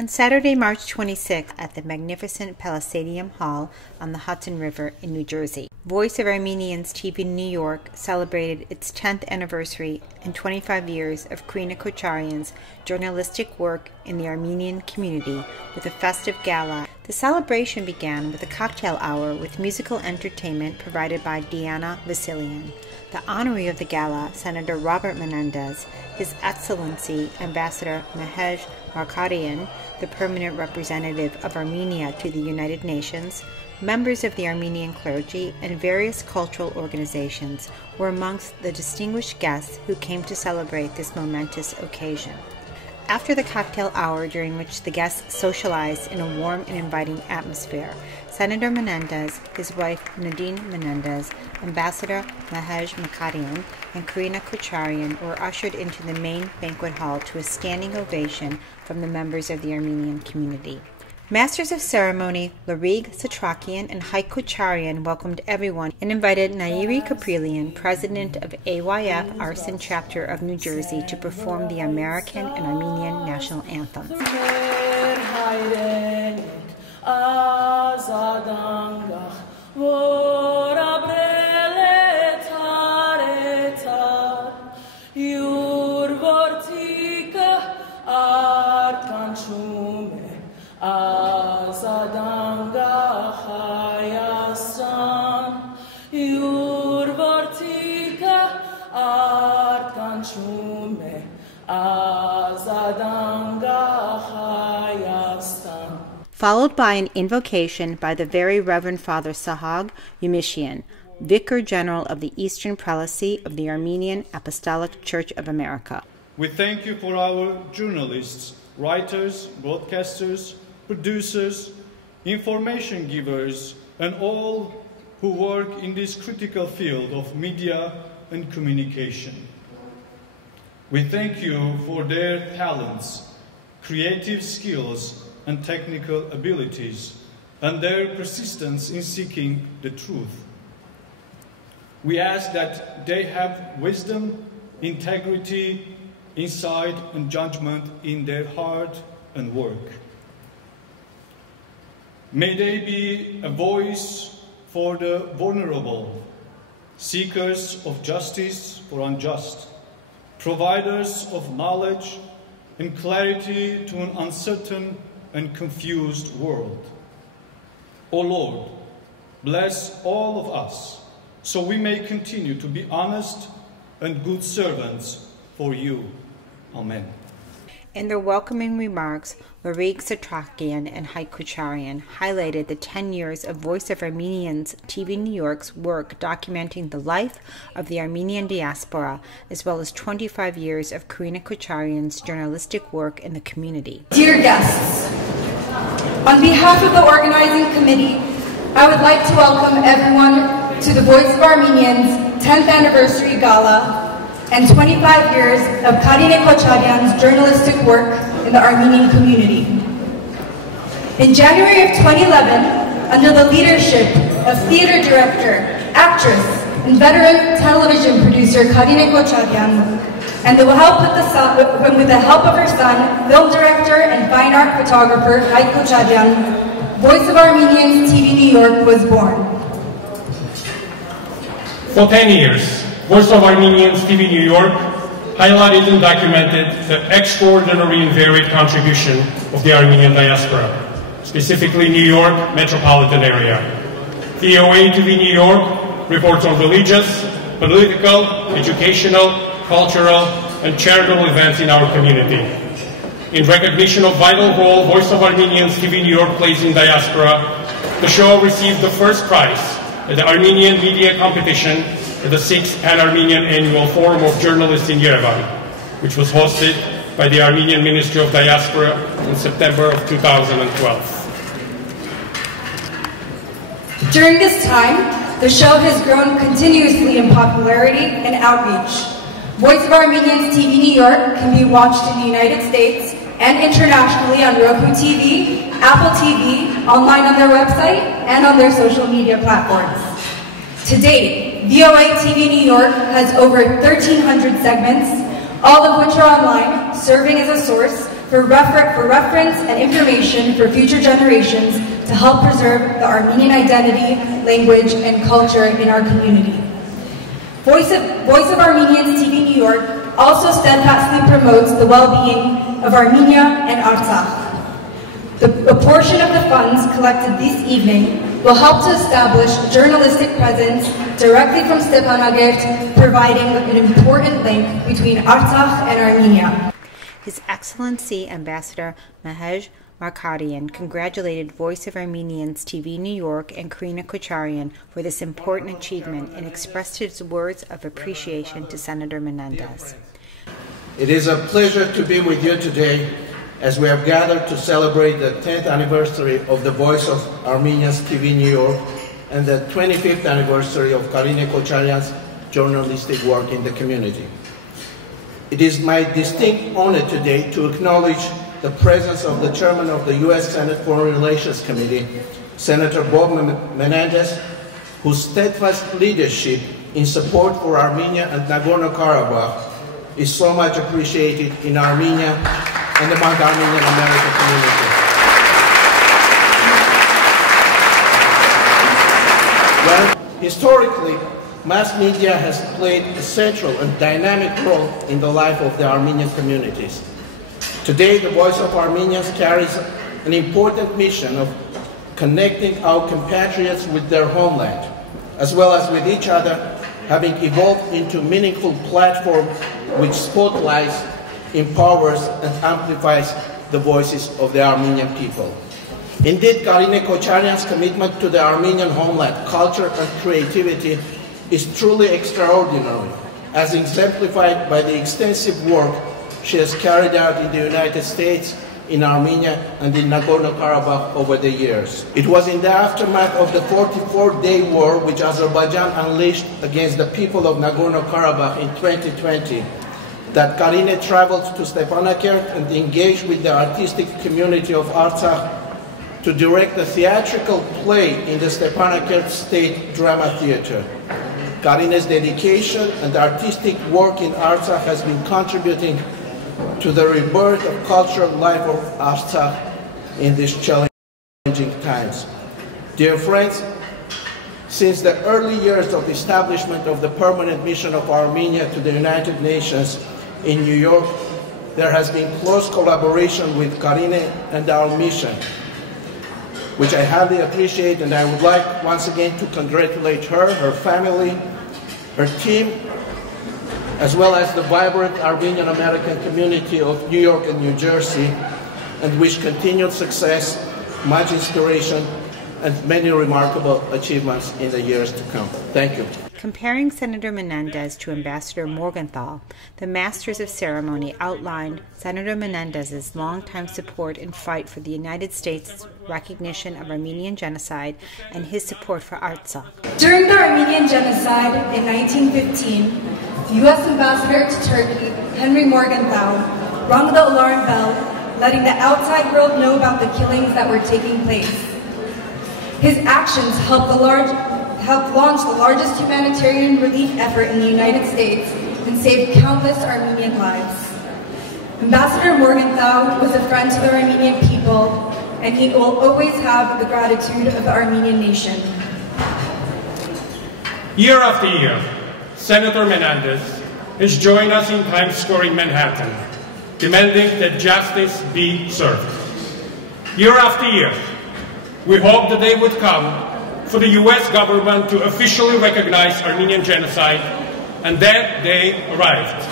On Saturday, March 26th, at the magnificent Palisadium Hall on the Hudson River in New Jersey, Voice of Armenians TV New York celebrated its 10th anniversary and 25 years of Karine Kocharyan's journalistic work in the Armenian community with a festive gala. The celebration began with a cocktail hour with musical entertainment provided by Diana Vasilian. The honoree of the gala, Senator Robert Menendez, His Excellency Ambassador Mehej Markarian, the permanent representative of Armenia to the United Nations, members of the Armenian clergy, and various cultural organizations were amongst the distinguished guests who came to celebrate this momentous occasion. After the cocktail hour, during which the guests socialized in a warm and inviting atmosphere, Senator Menendez, his wife Nadine Menendez, Ambassador Mehej Markarian, and Karine Kocharyan were ushered into the main banquet hall to a standing ovation from the members of the Armenian community. Masters of Ceremony Larig Satrakian and Hai Kocharyan welcomed everyone and invited Nairi Kaprilian, president of AYF Arson Chapter of New Jersey, to perform the American and Armenian national anthems. Followed by an invocation by the Very Reverend Father Sahag Yumishian, Vicar General of the Eastern Prelacy of the Armenian Apostolic Church of America. We thank you for our journalists, writers, broadcasters, producers, information givers, and all who work in this critical field of media and communication. We thank you for their talents, creative skills, and technical abilities, and their persistence in seeking the truth. We ask that they have wisdom, integrity, insight, and judgment in their heart and work. May they be a voice for the vulnerable, seekers of justice for unjust, providers of knowledge and clarity to an uncertain and confused world. O Lord, bless all of us so we may continue to be honest and good servants for you. Amen. In their welcoming remarks, Larig Satrakian and Hai Kocharyan highlighted the 10 years of Voice of Armenians TV New York's work documenting the life of the Armenian diaspora, as well as 25 years of Karine Kocharyan's journalistic work in the community. Dear guests, on behalf of the organizing committee, I would like to welcome everyone to the Voice of Armenians 10th Anniversary Gala and 25 years of Karine Kocharyan's journalistic work in the Armenian community. In January of 2011, under the leadership of theater director, actress, and veteran television producer Karine Kocharyan, and with the help of her son, film director and fine art photographer Hai Kocharyan, Voice of Armenians TV New York was born. For 10 years, Voice of Armenians TV New York highlighted and documented the extraordinary and varied contribution of the Armenian diaspora, specifically New York metropolitan area. VOA TV New York reports on religious, political, educational, cultural, and charitable events in our community. In recognition of vital role Voice of Armenians TV New York plays in diaspora, the show received the first prize at the Armenian Media Competition at the 6th Pan-Armenian Annual Forum of Journalists in Yerevan, which was hosted by the Armenian Ministry of Diaspora in September of 2012. During this time, the show has grown continuously in popularity and outreach. Voice of Armenians TV New York can be watched in the United States and internationally on Roku TV, Apple TV, online on their website, and on their social media platforms. To date, VOA TV New York has over 1,300 segments, all of which are online, serving as a source for reference and information for future generations to help preserve the Armenian identity, language, and culture in our community. Voice of Armenians TV New York also steadfastly promotes the well-being of Armenia and Artsakh. A portion of the funds collected this evening will help to establish journalistic presence directly from Stepanakert, providing an important link between Artsakh and Armenia. His Excellency Ambassador Mahej Markarian congratulated Voice of Armenians TV New York and Karine Kocharyan for this important achievement and expressed his words of appreciation to Senator Menendez. It is a pleasure to be with you today as we have gathered to celebrate the 10th anniversary of the Voice of Armenians TV New York and the 25th anniversary of Karine Kocharyan's journalistic work in the community. It is my distinct honor today to acknowledge the presence of the chairman of the U.S. Senate Foreign Relations Committee, Senator Bob Menendez, whose steadfast leadership in support for Armenia and Nagorno-Karabakh is so much appreciated in Armenia and among the Armenian American community. Well, historically, mass media has played a central and dynamic role in the life of the Armenian communities. Today, the Voice of Armenians carries an important mission of connecting our compatriots with their homeland, as well as with each other, having evolved into a meaningful platform which spotlights, empowers, and amplifies the voices of the Armenian people. Indeed, Karine Kocharyan's commitment to the Armenian homeland, culture, and creativity is truly extraordinary, as exemplified by the extensive work she has carried out in the United States, in Armenia, and in Nagorno-Karabakh over the years. It was in the aftermath of the 44-day war which Azerbaijan unleashed against the people of Nagorno-Karabakh in 2020 that Karine traveled to Stepanakert and engaged with the artistic community of Artsakh to direct a theatrical play in the Stepanakert State Drama Theater. Karine's dedication and artistic work in Artsakh has been contributing to the rebirth of cultural life of Artsakh in these challenging times. Dear friends, since the early years of the establishment of the permanent mission of Armenia to the United Nations in New York, there has been close collaboration with Karine and our mission, which I highly appreciate, and I would like once again to congratulate her, her family, her team, as well as the vibrant Armenian American community of New York and New Jersey, and wish continued success, much inspiration, and many remarkable achievements in the years to come. Thank you. Comparing Senator Menendez to Ambassador Morgenthau, the Masters of Ceremony outlined Senator Menendez's longtime support and fight for the United States' recognition of Armenian genocide and his support for Artsakh. During the Armenian genocide in 1915, the U.S. Ambassador to Turkey, Henry Morgenthau, rung the alarm bell, letting the outside world know about the killings that were taking place. His actions helped launch the largest humanitarian relief effort in the United States and saved countless Armenian lives. Ambassador Morgenthau was a friend to the Armenian people, and he will always have the gratitude of the Armenian nation. Year after year, Senator Menendez has joined us in Times Square in Manhattan, demanding that justice be served. Year after year, we hope the day would come for the U.S. government to officially recognize Armenian genocide, and that day arrived.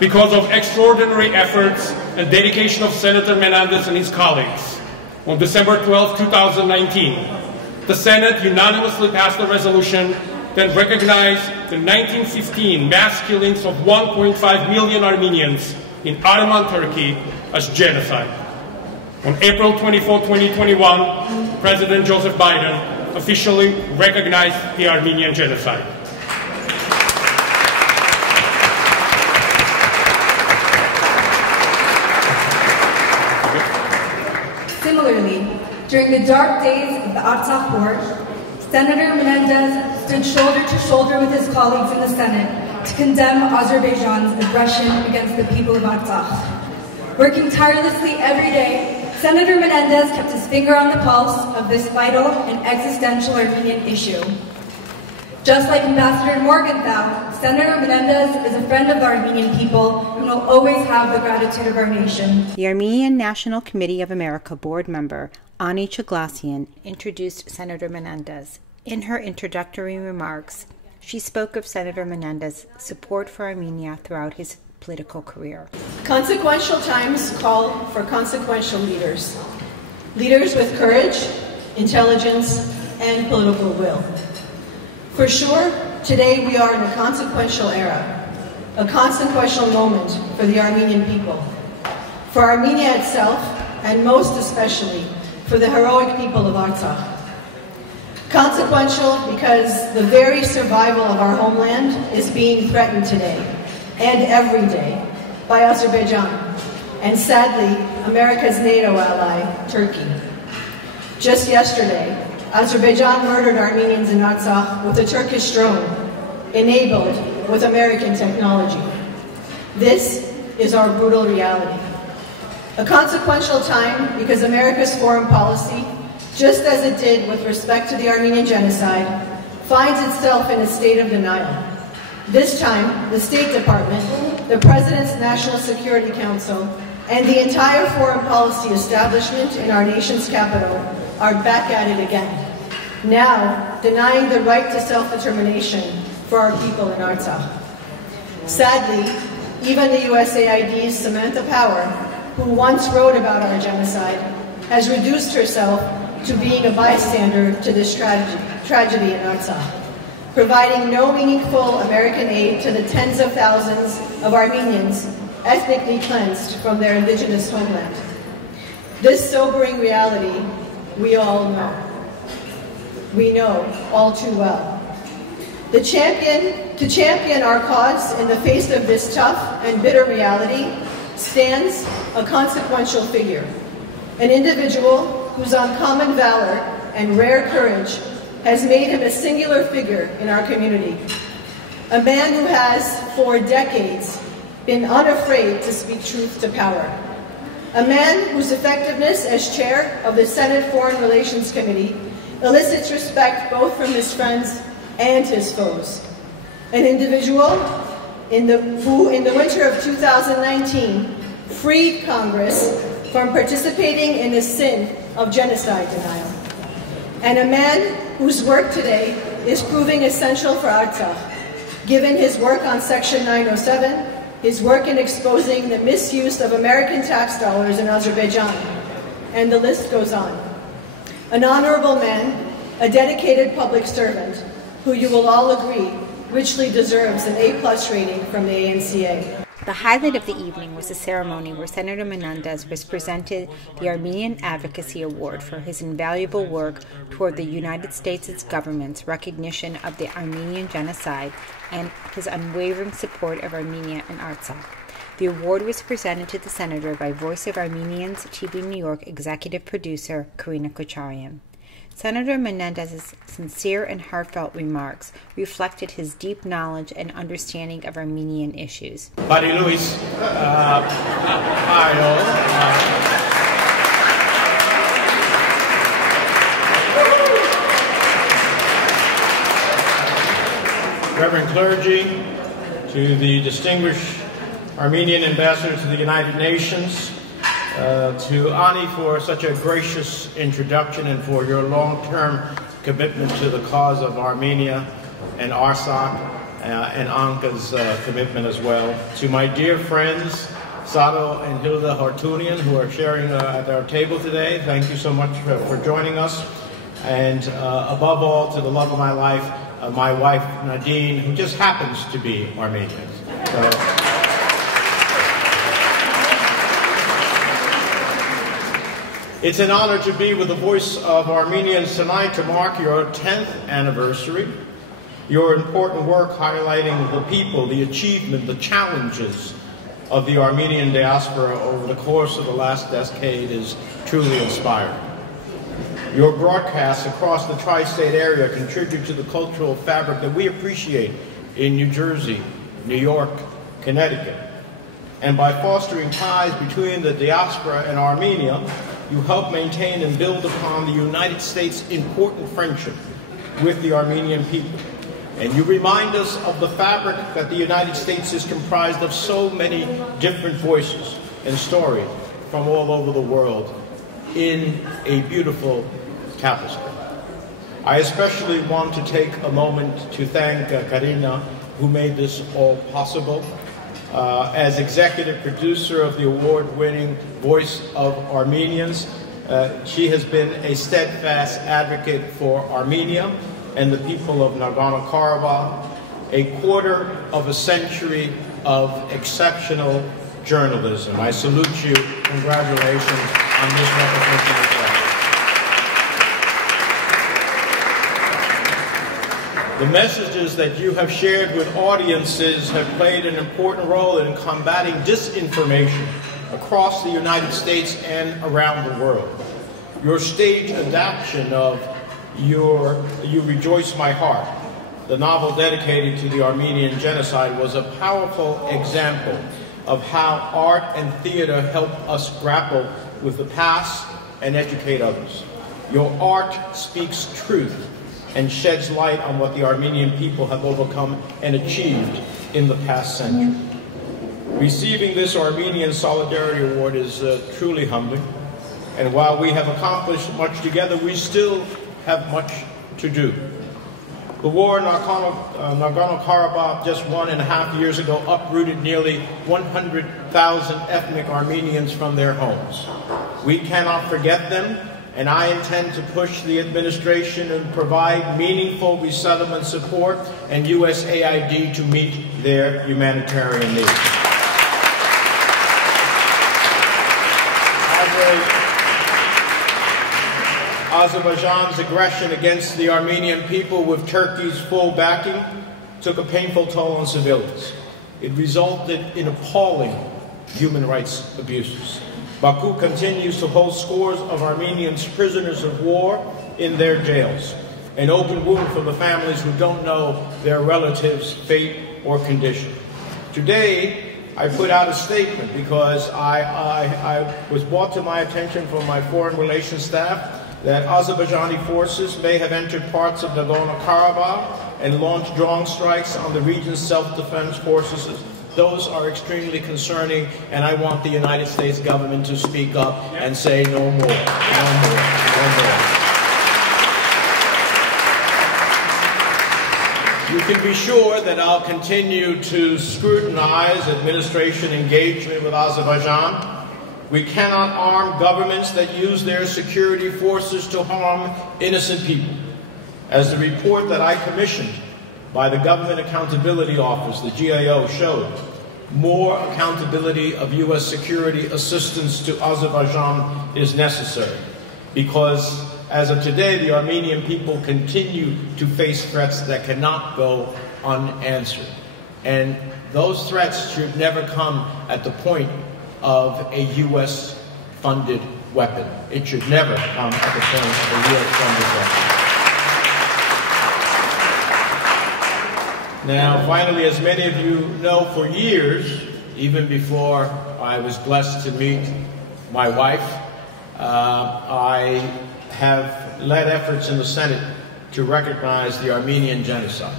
Because of extraordinary efforts and dedication of Senator Menendez and his colleagues, on December 12, 2019, the Senate unanimously passed a resolution that recognized the 1915 mass killings of 1.5 million Armenians in Ottoman Turkey as genocide. On April 24, 2021, President Joseph Biden officially recognized the Armenian genocide. Similarly, during the dark days of the Artsakh War, Senator Menendez stood shoulder to shoulder with his colleagues in the Senate to condemn Azerbaijan's aggression against the people of Artsakh. Working tirelessly every day, Senator Menendez kept his finger on the pulse of this vital and existential Armenian issue. Just like Ambassador Morgenthau, Senator Menendez is a friend of the Armenian people and will always have the gratitude of our nation. The Armenian National Committee of America board member, Ani Chaglassian, introduced Senator Menendez. In her introductory remarks, she spoke of Senator Menendez's support for Armenia throughout his political career. Consequential times call for consequential leaders. Leaders with courage, intelligence, and political will. For sure, today we are in a consequential era, a consequential moment for the Armenian people, for Armenia itself, and most especially for the heroic people of Artsakh. Consequential because the very survival of our homeland is being threatened today and every day by Azerbaijan and, sadly, America's NATO ally, Turkey. Just yesterday, Azerbaijan murdered Armenians in Artsakh with a Turkish drone, enabled with American technology. This is our brutal reality. A consequential time because America's foreign policy, just as it did with respect to the Armenian genocide, finds itself in a state of denial. This time, the State Department, the President's National Security Council, and the entire foreign policy establishment in our nation's capital are back at it again, now denying the right to self-determination for our people in Artsakh. Sadly, even the USAID's Samantha Power, who once wrote about our genocide, has reduced herself to being a bystander to this tragedy in Artsakh, providing no meaningful American aid to the tens of thousands of Armenians ethnically cleansed from their indigenous homeland. This sobering reality we all know. We know all too well. To champion our cause in the face of this tough and bitter reality stands a consequential figure, an individual whose uncommon valor and rare courage has made him a singular figure in our community. A man who has, for decades, been unafraid to speak truth to power. A man whose effectiveness as chair of the Senate Foreign Relations Committee elicits respect both from his friends and his foes. An individual who, in the winter of 2019, freed Congress from participating in the sin of genocide denial. And a man whose work today is proving essential for Artsakh, given his work on Section 907, his work in exposing the misuse of American tax dollars in Azerbaijan, and the list goes on. An honorable man, a dedicated public servant, who you will all agree richly deserves an A+ rating from the ANCA. The highlight of the evening was a ceremony where Senator Menendez was presented the Armenian Advocacy Award for his invaluable work toward the United States government's recognition of the Armenian genocide and his unwavering support of Armenia and Artsakh. The award was presented to the senator by Voice of Armenians TVNY executive producer Karine Kocharyan. Senator Menendez's sincere and heartfelt remarks reflected his deep knowledge and understanding of Armenian issues. Buddy Luis, hi all. Reverend clergy, to the distinguished Armenian ambassador to the United Nations, to Ani for such a gracious introduction and for your long-term commitment to the cause of Armenia and Artsakh, and Anka's commitment as well. To my dear friends, Sado and Hilda Hartunian, who are sharing at our table today, thank you so much for joining us. And above all, to the love of my life, my wife Nadine, who just happens to be Armenian. It's an honor to be with the Voice of Armenians tonight to mark your 10th anniversary. Your important work highlighting the people, the achievement, the challenges of the Armenian diaspora over the course of the last decade is truly inspiring. Your broadcasts across the tri-state area contribute to the cultural fabric that we appreciate in New Jersey, New York, Connecticut. And by fostering ties between the diaspora and Armenia, you help maintain and build upon the United States' important friendship with the Armenian people. And you remind us of the fabric that the United States is comprised of so many different voices and stories from all over the world in a beautiful tapestry. I especially want to take a moment to thank Karine, who made this all possible. As executive producer of the award-winning Voice of Armenians, she has been a steadfast advocate for Armenia and the people of Nagorno-Karabakh, a quarter of a century of exceptional journalism. I salute you. Congratulations on this recognition as well. The messages that you have shared with audiences have played an important role in combating disinformation across the United States and around the world. Your stage adaptation of You Rejoice My Heart, the novel dedicated to the Armenian genocide, was a powerful example of how art and theater help us grapple with the past and educate others. Your art speaks truth and sheds light on what the Armenian people have overcome and achieved in the past century. Receiving this Armenian Solidarity Award is truly humbling, and while we have accomplished much together, we still have much to do. The war in Nagorno-Karabakh just 1.5 years ago uprooted nearly 100,000 ethnic Armenians from their homes. We cannot forget them, and I intend to push the administration and provide meaningful resettlement support and USAID to meet their humanitarian needs. Azerbaijan's aggression against the Armenian people with Turkey's full backing took a painful toll on civilians. It resulted in appalling human rights abuses. Baku continues to hold scores of Armenians prisoners of war in their jails, an open wound for the families who don't know their relatives' fate or condition. Today, I put out a statement because I was brought to my attention from my foreign relations staff that Azerbaijani forces may have entered parts of Nagorno-Karabakh and launched drone strikes on the region's self-defense forces. Those are extremely concerning, and I want the United States government to speak up and say no more, no more, no more. You can be sure that I'll continue to scrutinize administration engagement with Azerbaijan. We cannot arm governments that use their security forces to harm innocent people. As the report that I commissioned by the Government Accountability Office, the GAO, showed, more accountability of U.S. security assistance to Azerbaijan is necessary, because as of today, the Armenian people continue to face threats that cannot go unanswered. And those threats should never come at the point of a U.S.-funded weapon. It should never come at the point of a U.S.-funded weapon. Now, finally, as many of you know, for years, even before I was blessed to meet my wife, I have led efforts in the Senate to recognize the Armenian genocide.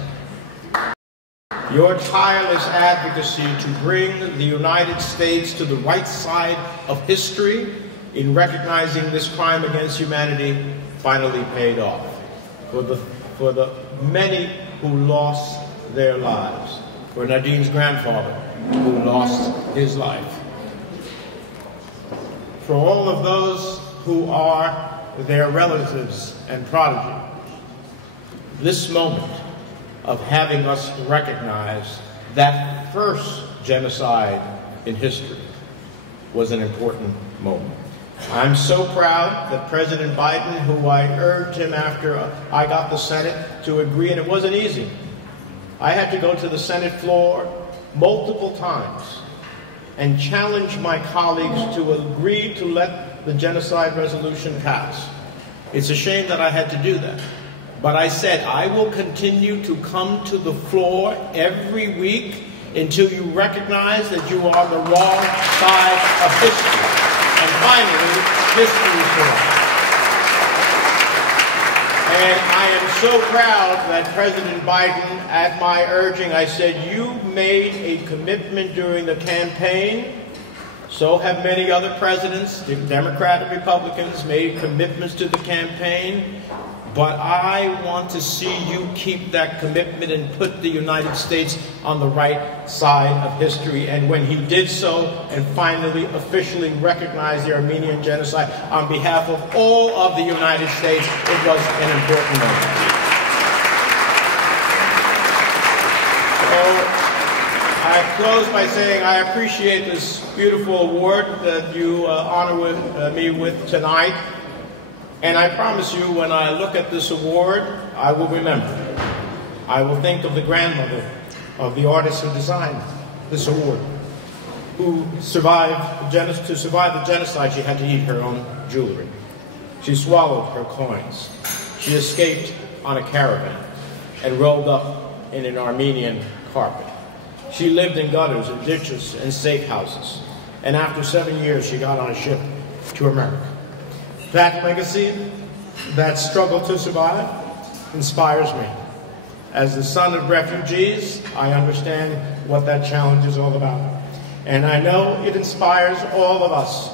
Your tireless advocacy to bring the United States to the right side of history in recognizing this crime against humanity finally paid off. For the many who lost their lives, for Nadine's grandfather who lost his life, for all of those who are their relatives and progeny, this moment of having us recognize that first genocide in history was an important moment. I'm so proud that President Biden, who I urged him after I got the Senate to agree, and it wasn't easy. I had to go to the Senate floor multiple times and challenge my colleagues to agree to let the genocide resolution pass. It's a shame that I had to do that. But I said, I will continue to come to the floor every week until you recognize that you are on the wrong side of history. And finally, history is wrong. And I am so proud that President Biden, at my urging, I said, you made a commitment during the campaign. So have many other presidents, Democrat and Republicans, made commitments to the campaign. But I want to see you keep that commitment and put the United States on the right side of history. And when he did so and finally officially recognized the Armenian genocide on behalf of all of the United States, it was an important moment. So I close by saying I appreciate this beautiful award that you honor me with tonight. And I promise you, when I look at this award, I will remember. I will think of the grandmother of the artist who designed this award, who survived to survive the genocide, she had to eat her own jewelry. She swallowed her coins. She escaped on a caravan and rolled up in an Armenian carpet. She lived in gutters and ditches and safe houses. And after 7 years, she got on a ship to America. That legacy, that struggle to survive, inspires me. As the son of refugees, I understand what that challenge is all about. And I know it inspires all of us.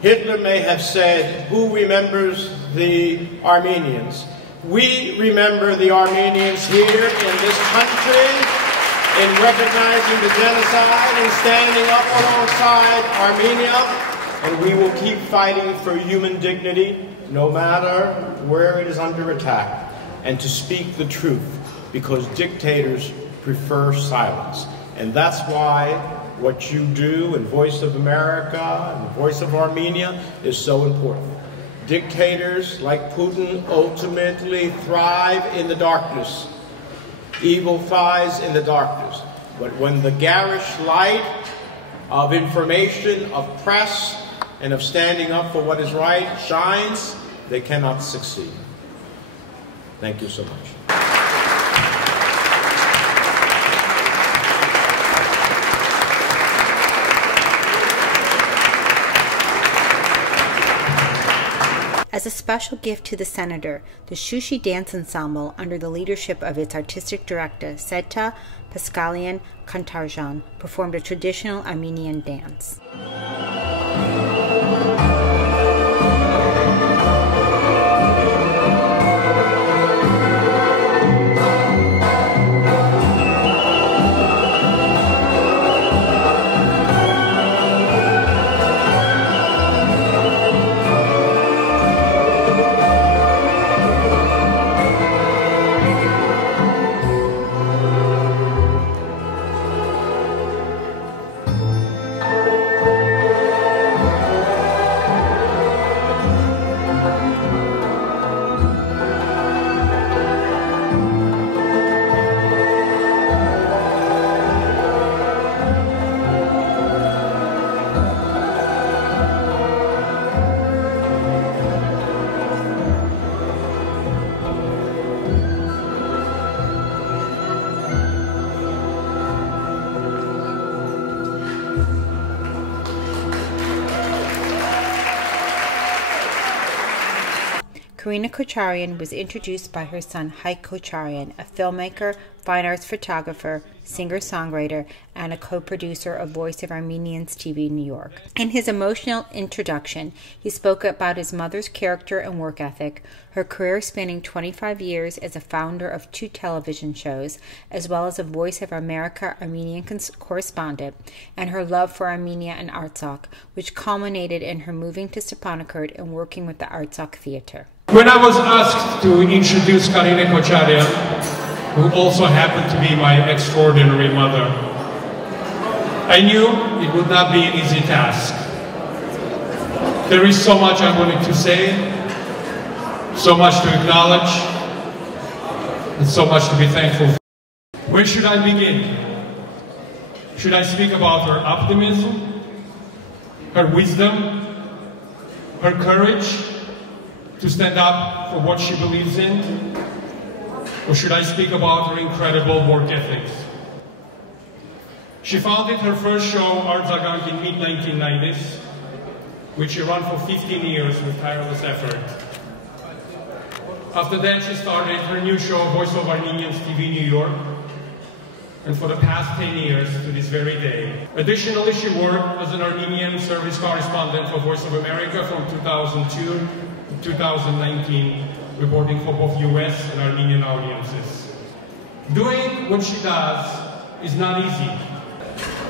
Hitler may have said, who remembers the Armenians? We remember the Armenians here in this country in recognizing the genocide and standing up alongside Armenia. And we will keep fighting for human dignity, no matter where it is under attack, and to speak the truth, because dictators prefer silence. And that's why what you do in Voice of America and Voice of Armenia is so important. Dictators like Putin ultimately thrive in the darkness. Evil thrives in the darkness. But when the garish light of information, of press, and of standing up for what is right shines, they cannot succeed. Thank you so much. As a special gift to the senator, the Shushi Dance Ensemble, under the leadership of its artistic director, Seta Paskalian Kocharyan, performed a traditional Armenian dance. Karine Kocharyan was introduced by her son Haik Kocharyan, a filmmaker, fine arts photographer, singer-songwriter, and a co-producer of Voice of Armenians TV New York. In his emotional introduction, he spoke about his mother's character and work ethic, her career spanning 25 years as a founder of 2 television shows, as well as a Voice of America Armenian correspondent, and her love for Armenia and Artsakh, which culminated in her moving to Stepanakert and working with the Artsakh Theater. When I was asked to introduce Karine Kocharyan, who also happened to be my extraordinary mother, I knew it would not be an easy task. There is so much I wanted to say, so much to acknowledge, and so much to be thankful for. Where should I begin? Should I speak about her optimism, her wisdom, her courage to stand up for what she believes in? Or should I speak about her incredible work ethics? She founded her first show, Artzagank, in mid-1990s, which she ran for 15 years with tireless effort. After that, she started her new show, Voice of Armenians, TV New York, and for the past 10 years to this very day. Additionally, she worked as an Armenian service correspondent for Voice of America from 2002 to 2019, reporting for both US and Armenian audiences. Doing what she does is not easy.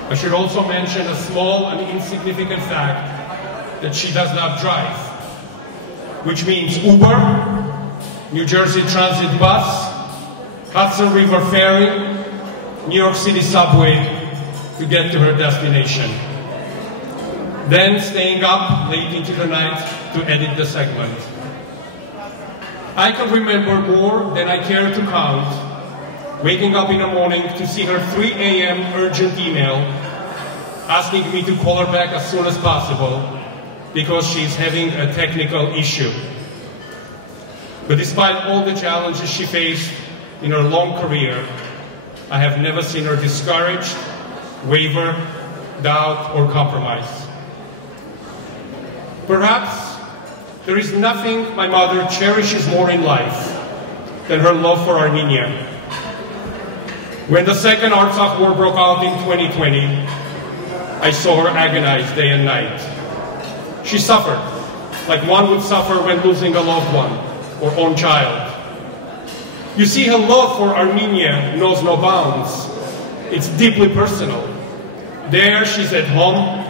I should also mention a small and insignificant fact that she does not drive, which means Uber, New Jersey Transit bus, Hudson River Ferry, New York City subway to get to her destination. Then staying up late into the night to edit the segment. I can remember more than I care to count, waking up in the morning to see her 3 a.m. urgent email asking me to call her back as soon as possible because she's having a technical issue. But despite all the challenges she faced in her long career, I have never seen her discouraged, waver, doubt, or compromise. Perhaps there is nothing my mother cherishes more in life than her love for Armenia. When the Second Artsakh War broke out in 2020, I saw her agonize day and night. She suffered, like one would suffer when losing a loved one or own child. You see, her love for Armenia knows no bounds. It's deeply personal. There, she's at home,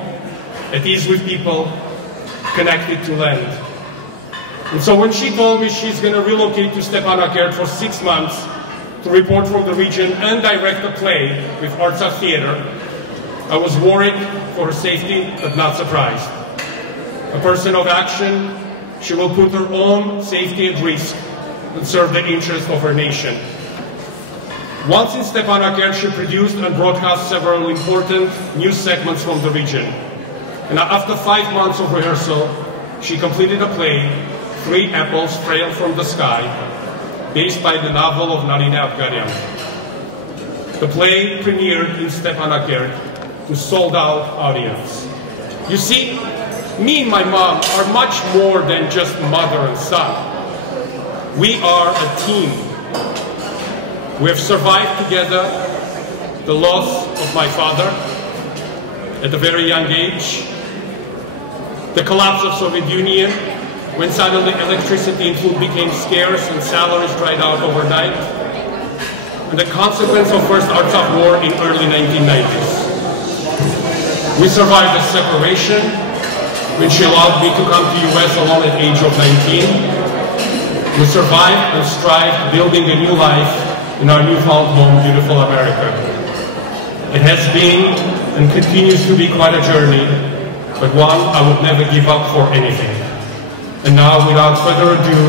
at ease with people, connected to land. And so when she told me she's going to relocate to Stepanakert for 6 months to report from the region and direct a play with Artsakh Theater, I was worried for her safety, but not surprised. A person of action, she will put her own safety at risk and serve the interests of her nation. Once in Stepanakert, she produced and broadcast several important news segments from the region. And after 5 months of rehearsal, she completed a play, 3 Apples Fell from the Sky, based by the novel of Narina Abgaryan. The play premiered in Stepanakert to a sold-out audience. You see, me and my mom are much more than just mother and son. We are a team. We have survived together the loss of my father at a very young age, the collapse of Soviet Union, when suddenly electricity and food became scarce and salaries dried out overnight, and the consequence of First Artsakh War in early 1990s. We survived the separation, when she allowed me to come to US alone at the age of 19. We survived and strived, building a new life in our newfound home, beautiful America. It has been and continues to be quite a journey, but one I would never give up for anything. And now, without further ado,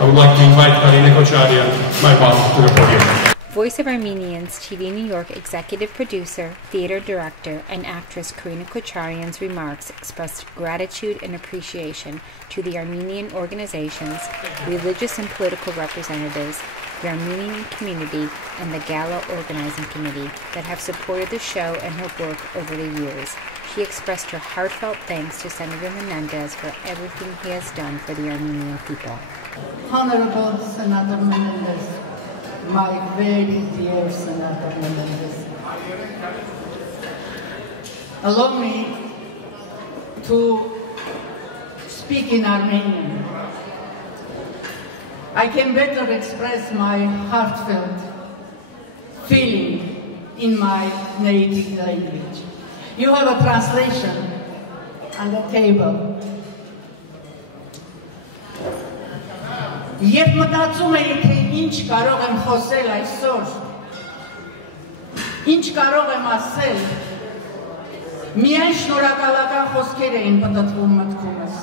I would like to invite Karine Kocharyan, my mom, to the podium. Voice of Armenians TV New York executive producer, theater director, and actress Karine Kocharyan's remarks expressed gratitude and appreciation to the Armenian organizations, religious and political representatives, the Armenian community, and the Gala organizing committee that have supported the show and her work over the years. She expressed her heartfelt thanks to Senator Menendez for everything he has done for the Armenian people. Honorable Senator Menendez, my very dear Senator Menendez, allow me to speak in Armenian. I can better express my heartfelt feeling in my native language. You have a translation on the table. Երբ մտածում էի, թե ինչ կարող եմ խոսել այսօր, ինչ կարող եմ ասել, միայն շնորհակալական խոսքեր էին պտտվում մտքումս։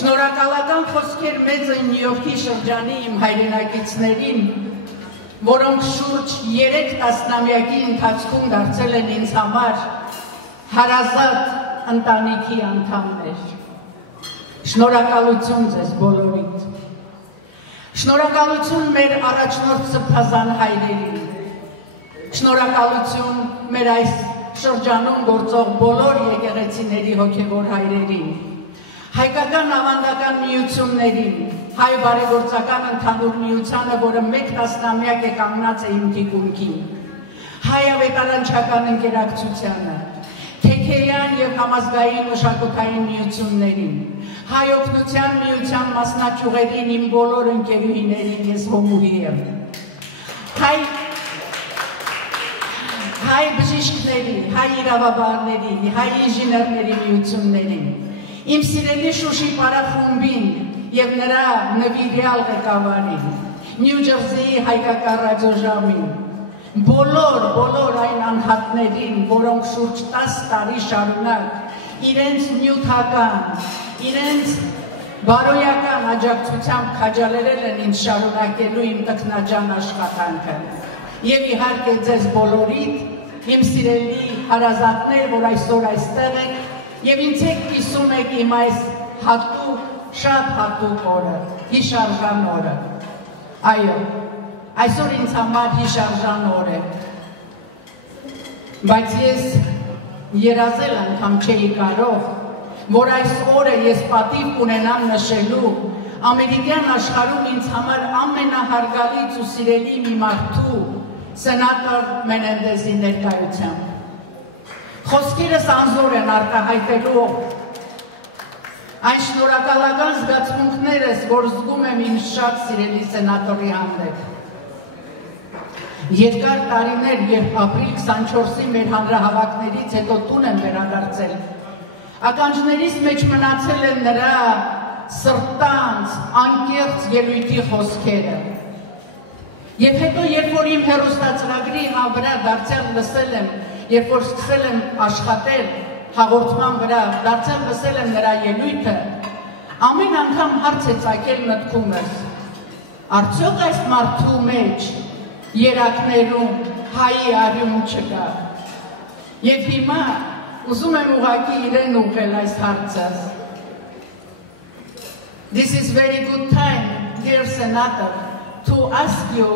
Շնորհակալական խոսքեր մեծ են Նյու Յորքի շրջանի իմ հայրենակիցներին, որոնք շուրջ 3 տասնամյակի ընթացքում դարձել են ինձ համար հարազատ ընտանիքի անդամներ։ Շնորհակալություն ձեզ բոլորիդ։ Շնորհակալություն մեր առաջնորդ սփազան հայրերին։ Շնորհակալություն մեր այս շրջանում գործող բոլոր եկեղեցիների հոգևոր հայրերին, հայկական ավանդական միություններին, հայ բարեգործական ընդհանուր միությանը, որը 1 տասնամյակ է կանգնած է իմ թիկունքին, հայ ավետարանչական ընկերակցությանը, Քեքեյան եւ համազգային մշակութային միություններին, հայ օգնության միության մասնաճյուղերին, իմ բոլոր ընկերուհիներին ես հոմուհի եմ, հայ բժիշկների, հայ իրավաբանների, հայ ինժեներների միություններին, իմ սիրելի Շուշի պարախումբին եւ նրա նվիրյալ ղեկավարին, Նյու Ջերսիի հայկական ռադիոժամին, բոլոր այն անհատներին, որոնք շուրջ 10 տարի շարունակ իրենց նյութական, իրենց բարոյական աջակցությամբ քաջալերել են ինձ շարունակելու իմ տքնաջան աշխատանքը։ Եւ իհարկե ձեզ բոլորիդ, իմ սիրելի հարազատներ, որ այսօր այստեղ եք, եւ ինձ եք կիսում եք իմ այս հատուկ, շատ հատուկ օրը, հիշարժան օրը։ Այո, այսօր ինձ համար հիշարժան օր է, բայց ես երազել անգամ չէի կարող, որ այս օրը ես պատիվ կունենամ նշելու ամերիկյան աշխարհում ինձ համար ամենահարգալից ու սիրելի մի մարդու սենատոր Մենենդեզի ներկայությամբ։ Խոսքերս անզոր են արտահայտելու այն շնորհակալական զգացմունքներս, որ զգում եմ իմ շատ սիրելի սենատորի հանդեպ։ Երկար տարիներ, երբ ապրիլ 24-ի մեր հանրահավաքներից հետո տուն եմ վերադարձել, ականջներիս մեջ մնացել են նրա սրտանց, անկեղծ ելույթի խոսքերը։ Եվ հետո, երբ որ իմ հեռուստացրագրի վրա դարձյալ լսել եմ, երբ որ սկսել եմ աշխատել հաղորդման վրա, դարձյալ լսել եմ նրա ելույթը, ամեն անգամ հարց է ծագել մտքումս. արդյոք այս մարդու մեջ երակներում հայի արյուն չկա։ Եվ հիմա ուզում եմ ուղղակի իրեն ուղղել այս հարցը։ This is very good time, dear Senator, to ask you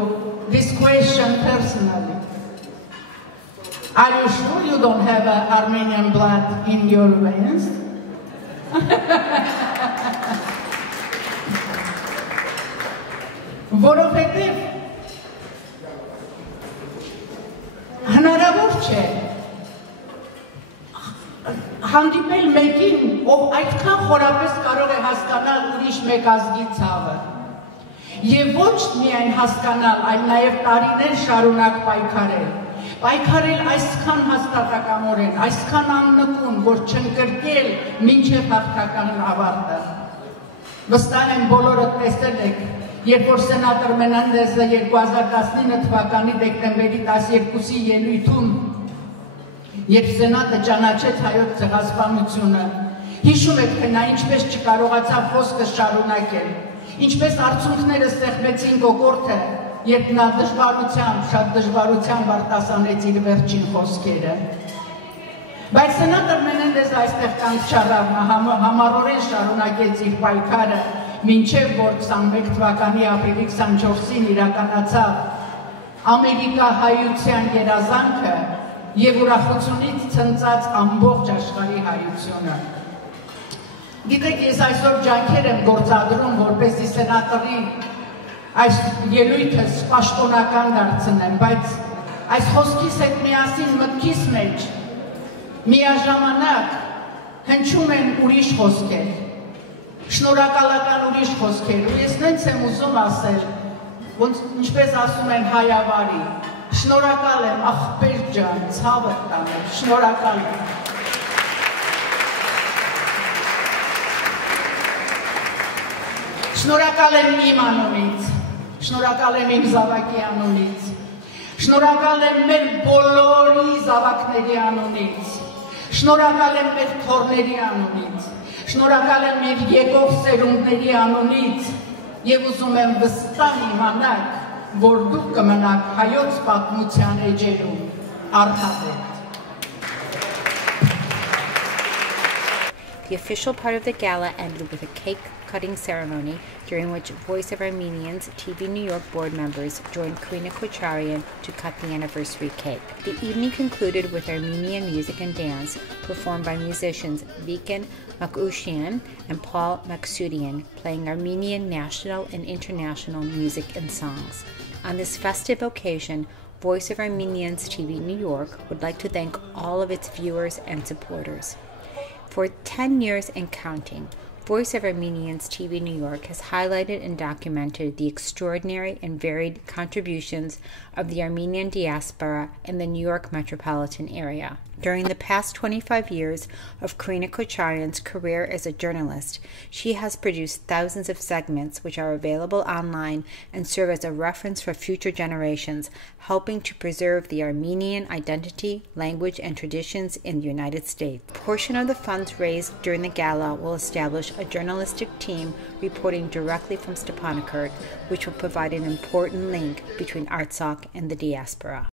this question personally. Are you sure you don't have Armenian blood in your veins? Որովհետև հնարավոր չէ հանդիպել մեկին, ով այդքան խորապես կարող է հասկանալ ուրիշ մեկ ազգի ցավը։ Եվ ոչ միայն հասկանալ, այլ նաև տարիներ շարունակ պայքարել այսքան հաստատակամորեն, այսքան աննկուն, որ չընկրկել մինչև հաղթական ավարտը։ Վստահ եմ բոլորը տեսել եք, երբ որ սենատոր Մենենդեզը 2019 թվականի դեկտեմբերի 12-ի ելույթում, երբ սենատը ճանաչեց հայոց ցեղասպանությունը, հիշում եք, թե նա ինչպես չկարողացավ խոսքը շարունակել, ինչպես արցունքները սեղմեցին կոկորդը, երբ նա շատ դժվարությամբ արտասանեց իր վերջին խոսքերը։ Բայց սենատոր Մենենդեզը այստեղ կանգ չառավ, նա համառորեն շարունակեց իր պայքարը, մինչև որ 21 թվականի ապրիլի 24-ին իրականացավ ամերիկահայության երազանքը և ուրախությունից ցնծած ամբողջ աշխարհի հայությունը։ Գիտեք, ես այսօր ջանքեր եմ գործադրում, որպեսզի սենատորի այս ելույթը պաշտոնական դարձնեմ, բայց այս խոսքիս հետ միասին մտքիս մեջ միաժամանակ հնչում են ուրիշ խոսքեր, շնորհակալական ուրիշ խոսքեր, ու ես նենց եմ ուզում ասել, ոնց ինչպես ասում են հայավարի, շնորհակալ եմ ախպեր ջան, ցավը տանեմ, շնորհակալ եմ։ Շնորհակալ եմ իմ անունից, շնորհակալ եմ իմ զավակի անունից, շնորհակալ եմ մեր բոլորի զավակների անունից, շնորհակալ եմ մեր թոռների անունից, շնորհակալ եմ մեր եկող սերունդների անունից և ուզում եմ վստահ իմանալ, որ դուք կմնաք հայոց պատմության էջերում արդարետ։ The official part of the gala ended with a cake-cutting ceremony during which Voice of Armenians TV New York board members joined Karine Kocharyan to cut the anniversary cake. The evening concluded with Armenian music and dance performed by musicians Viken Kocharyan and Paul Maksudian, playing Armenian national and international music and songs. On this festive occasion, Voice of Armenians TV New York would like to thank all of its viewers and supporters. For 10 years and counting, Voice of Armenians TV New York has highlighted and documented the extraordinary and varied contributions of the Armenian diaspora in the New York metropolitan area. During the past 25 years of Karine Kocharyan's career as a journalist, she has produced thousands of segments which are available online and serve as a reference for future generations, helping to preserve the Armenian identity, language, and traditions in the United States. A portion of the funds raised during the gala will establish a journalistic team reporting directly from Stepanakert, which will provide an important link between Artsakh and the diaspora.